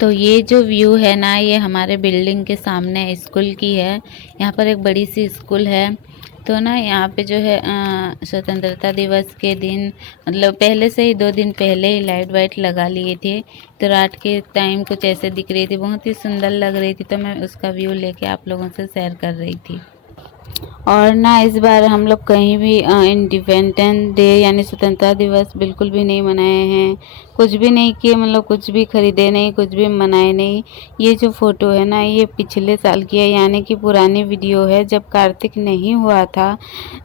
तो ये जो व्यू है ना, ये हमारे बिल्डिंग के सामने स्कूल की है। यहाँ पर एक बड़ी सी स्कूल है। तो ना यहाँ पे जो है स्वतंत्रता दिवस के दिन मतलब पहले से ही 2 दिन पहले ही लाइट वाइट लगा लिए थे। तो रात के टाइम कुछ ऐसे दिख रही थी, बहुत ही सुंदर लग रही थी। तो मैं उसका व्यू लेके आप लोगों से शेयर कर रही थी। और ना इस बार हम लोग कहीं भी इंडिपेंडेंस डे यानी स्वतंत्रता दिवस बिल्कुल भी नहीं मनाए हैं। कुछ भी नहीं किए, मतलब कुछ भी खरीदे नहीं, कुछ भी मनाए नहीं। ये जो फोटो है ना, ये पिछले साल की है, यानी कि पुरानी वीडियो है, जब कार्तिक नहीं हुआ था।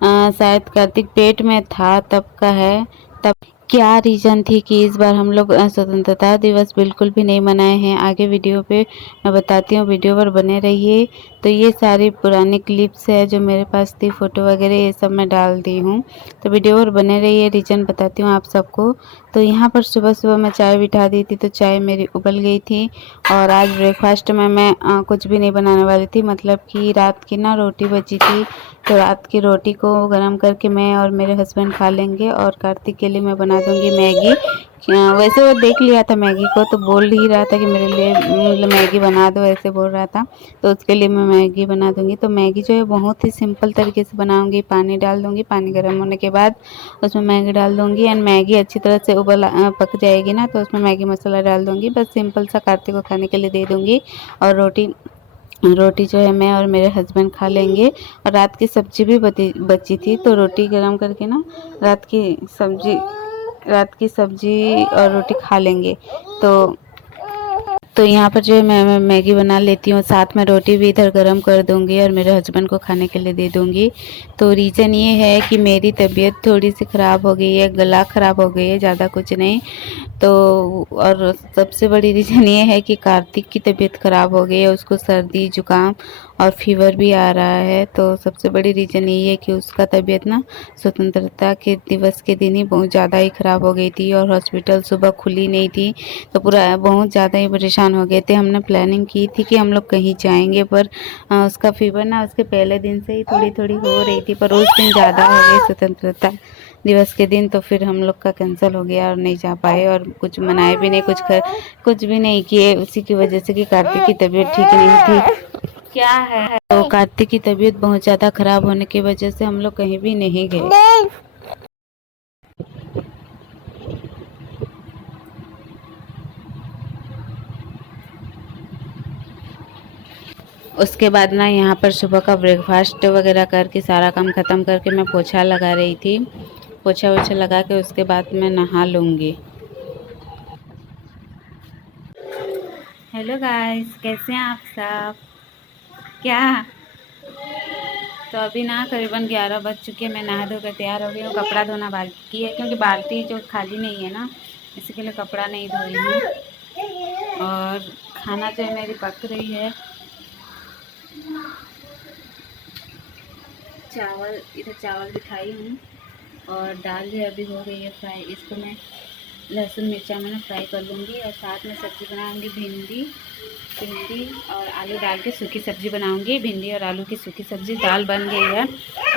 शायद कार्तिक पेट में था तब का है। तब क्या रीज़न थी कि इस बार हम लोग स्वतंत्रता दिवस बिल्कुल भी नहीं मनाए हैं, आगे वीडियो पे मैं बताती हूँ, वीडियो पर बने रहिए। तो ये सारी पुरानी क्लिप्स है जो मेरे पास थी, फ़ोटो वगैरह ये सब मैं डाल दी हूँ। तो वीडियो पर बने रहिए, रीज़न बताती हूँ आप सबको। तो यहाँ पर सुबह सुबह मैं चाय बिठा दी थी, तो चाय मेरी उबल गई थी। और आज ब्रेकफास्ट में मैं कुछ भी नहीं बनाने वाली थी, मतलब कि रात की ना रोटी बची थी। तो रात की रोटी को गरम करके मैं और मेरे हस्बैंड खा लेंगे, और कार्तिक के लिए मैं बना दूंगी मैगी। वैसे वो देख लिया था मैगी को, तो बोल ही रहा था कि मेरे लिए मतलब मैगी बना दो, ऐसे बोल रहा था। तो उसके लिए मैं मैगी बना दूंगी। तो मैगी जो है बहुत ही सिंपल तरीके से बनाऊंगी। पानी डाल दूंगी, पानी गर्म होने के बाद उसमें मैगी डाल दूंगी, एंड मैगी अच्छी तरह से पक जाएगी ना, तो उसमें मैगी मसाला डाल दूंगी। बस सिंपल सा कार्तिक को खाने के लिए दे दूंगी। और रोटी जो है मैं और मेरे हस्बैंड खा लेंगे। और रात की सब्जी भी बची थी, तो रोटी गरम करके ना रात की सब्जी और रोटी खा लेंगे। तो यहाँ पर जो है मैं मैगी बना लेती हूँ, साथ में रोटी भी इधर गरम कर दूँगी और मेरे हस्बैंड को खाने के लिए दे दूँगी। तो रीज़न ये है कि मेरी तबीयत थोड़ी सी ख़राब हो गई है, गला ख़राब हो गई है, ज़्यादा कुछ नहीं। तो और सबसे बड़ी रीज़न ये है कि कार्तिक की तबीयत ख़राब हो गई है, उसको सर्दी जुकाम और फीवर भी आ रहा है। तो सबसे बड़ी रीज़न ये है कि उसका तबीयत ना स्वतंत्रता के दिवस के दिन ही बहुत ज़्यादा ही ख़राब हो गई थी, और हॉस्पिटल सुबह खुली नहीं थी। तो पूरा बहुत ज़्यादा ही परेशान हो गए थे। हमने प्लानिंग की थी कि हम लोग कहीं जाएंगे, पर उसका फीवर ना उसके पहले दिन से ही थोड़ी थोड़ी हो रही थी, पर उस दिन ज़्यादा हो गई स्वतंत्रता दिवस के दिन। तो फिर हम लोग का कैंसिल हो गया और नहीं जा पाए, और कुछ मनाए भी नहीं, कुछ भी नहीं किए, उसी की वजह से कि कार्तिक की तबीयत ठीक नहीं थी। क्या है तो कार्तिक की तबीयत बहुत ज़्यादा ख़राब होने की वजह से हम लोग कहीं भी नहीं गए। उसके बाद ना यहाँ पर सुबह का ब्रेकफास्ट वगैरह करके सारा काम ख़त्म करके मैं पोछा लगा रही थी। पोछा वोछा लगा के उसके बाद मैं नहा लूँगी। हेलो गाइस, कैसे हैं आप सब? क्या तो अभी ना करीबन 11 बज चुके हैं। मैं नहा धो कर तैयार हो गई हूँ। कपड़ा धोना बाकी है, क्योंकि बाल्टी जो खाली नहीं है ना, इसी के लिए कपड़ा नहीं धोई हूँ। और खाना जो है मेरी पक रही है। इधर चावल बिठाई हूँ, और दाल भी अभी हो गई है फ्राई। इसको मैं लहसुन मिर्चा मैंने फ्राई कर लूँगी, और साथ में सब्ज़ी बनाऊँगी भिंडी और आलू डाल के सूखी सब्ज़ी बनाऊँगी। भिंडी और आलू की सूखी सब्ज़ी, दाल बन गई है,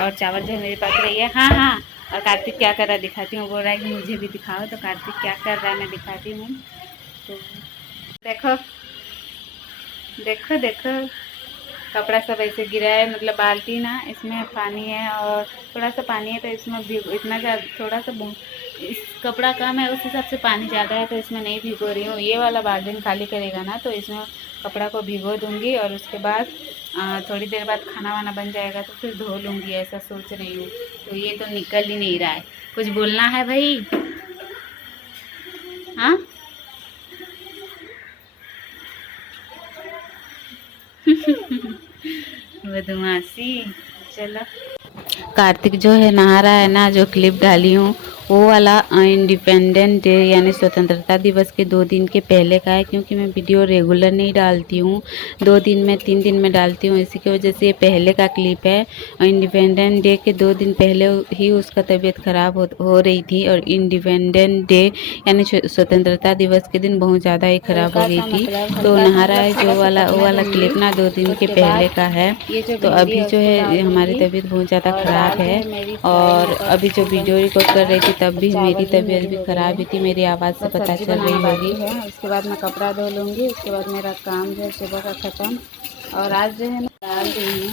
और चावल जो है मेरी पक रही है। हाँ हाँ। और कार्तिक क्या कर रहा है दिखाती हूँ, बोल रहा है कि मुझे भी दिखाओ। तो कार्तिक क्या कर रहा है मैं दिखाती हूँ। तो देखो देखो देखो, कपड़ा सब ऐसे गिरा है, मतलब बाल्टी ना इसमें पानी है और थोड़ा सा पानी है, तो इसमें भी इतना ज़्यादा थोड़ा सा इस कपड़ा कम है, उस हिसाब से पानी ज़्यादा है, तो इसमें नहीं भिगो रही हूँ। ये वाला बाल्टी खाली करेगा ना, तो इसमें कपड़ा को भिगो दूँगी, और उसके बाद थोड़ी देर बाद खाना वाना बन जाएगा तो फिर धो लूँगी, ऐसा सोच रही हूँ। तो ये तो निकल ही नहीं रहा है। कुछ बोलना है भाई? हाँ बदमाशी। चलो, कार्तिक जो है नहा रहा है ना, जो क्लिप डाली हूँ वो वाला इंडिपेंडेंस डे यानी स्वतंत्रता दिवस के 2 दिन के पहले का है, क्योंकि मैं वीडियो रेगुलर नहीं डालती हूँ, 2 दिन में 3 दिन में डालती हूँ, इसी की वजह से ये पहले का क्लिप है। इंडिपेंडेंस डे के 2 दिन पहले ही उसका तबीयत ख़राब हो रही थी, और इंडिपेंडेंस डे यानी स्वतंत्रता दिवस के दिन बहुत ज़्यादा ही ख़राब हो गई थी। तो नहा रहा है जो वो वाला क्लिप ना 2 दिन के पहले का है। तो अभी जो है हमारी तबीयत बहुत ज़्यादा ख़राब है। और अभी जो वीडियो रिकॉर्ड कर रही थी तब भी मेरी तबीयत भी ख़राब ही थी, मेरी आवाज़ से पता चल रही होगी। उसके बाद मैं कपड़ा धो लूँगी, उसके बाद मेरा काम जो है सुबह का ख़त्म। और आज जो है मैं डाल रही हूँ,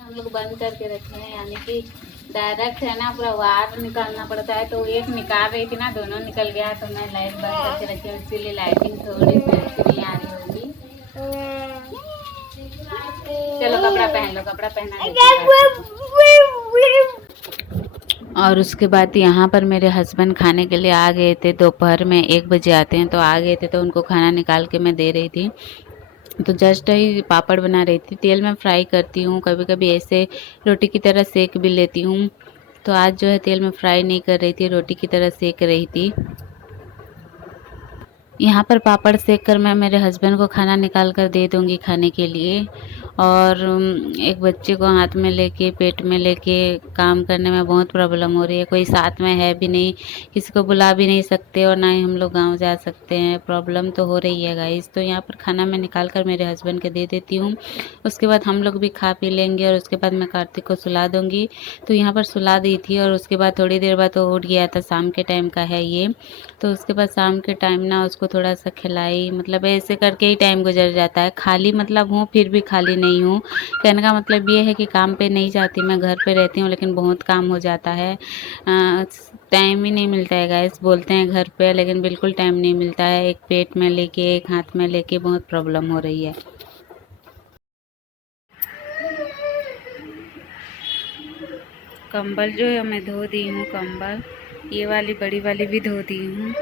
हम लोग बंद करके रखे हैं, यानी कि डायरेक्ट है ना पूरा वायर निकालना पड़ता है। तो एक निकाल रही थी ना, दोनों निकल गया, तो मैं लाइट बंद करके रखी हूँ, इसीलिए लाइटिंग थोड़ी सी अच्छी नहीं आ रही होगी। चलो कपड़ा पहन लो, कपड़ा पहना। और उसके बाद यहाँ पर मेरे हस्बैंड खाने के लिए आ गए थे, दोपहर में 1 बजे आते हैं, तो आ गए थे, तो उनको खाना निकाल के मैं दे रही थी। तो जस्ट ही पापड़ बना रही थी, तेल में फ्राई करती हूँ, कभी कभी ऐसे रोटी की तरह सेक भी लेती हूँ। तो आज जो है तेल में फ्राई नहीं कर रही थी, रोटी की तरह सेक रही थी। यहाँ पर पापड़ सेक कर मैं मेरे हस्बैंड को खाना निकाल कर दे दूँगी खाने के लिए। और एक बच्चे को हाथ में लेके पेट में लेके काम करने में बहुत प्रॉब्लम हो रही है, कोई साथ में है भी नहीं, किसी को बुला भी नहीं सकते और ना ही हम लोग गांव जा सकते हैं, प्रॉब्लम तो हो रही है गाइस। तो यहाँ पर खाना मैं निकाल कर मेरे हस्बैंड के दे देती हूँ, उसके बाद हम लोग भी खा पी लेंगे और उसके बाद मैं कार्तिक को सुला दूँगी। तो यहाँ पर सुला दी थी और उसके बाद थोड़ी देर बाद वो उठ गया था, शाम के टाइम का है ये। तो उसके बाद शाम के टाइम ना उसको थोड़ा सा खिलाई, मतलब ऐसे करके ही टाइम गुजर जाता है। खाली मतलब हूँ फिर भी खाली नहीं हूँ, कहने का मतलब ये है कि काम पे नहीं जाती, मैं घर पे रहती हूँ, लेकिन बहुत काम हो जाता है, टाइम ही नहीं मिलता है गाइस। बोलते हैं घर पे, लेकिन बिल्कुल टाइम नहीं मिलता है, एक पेट में लेके एक हाथ में लेके बहुत प्रॉब्लम हो रही है। कंबल जो है मैं धो दी हूँ, कंबल ये वाली बड़ी वाली भी धो दी हूँ।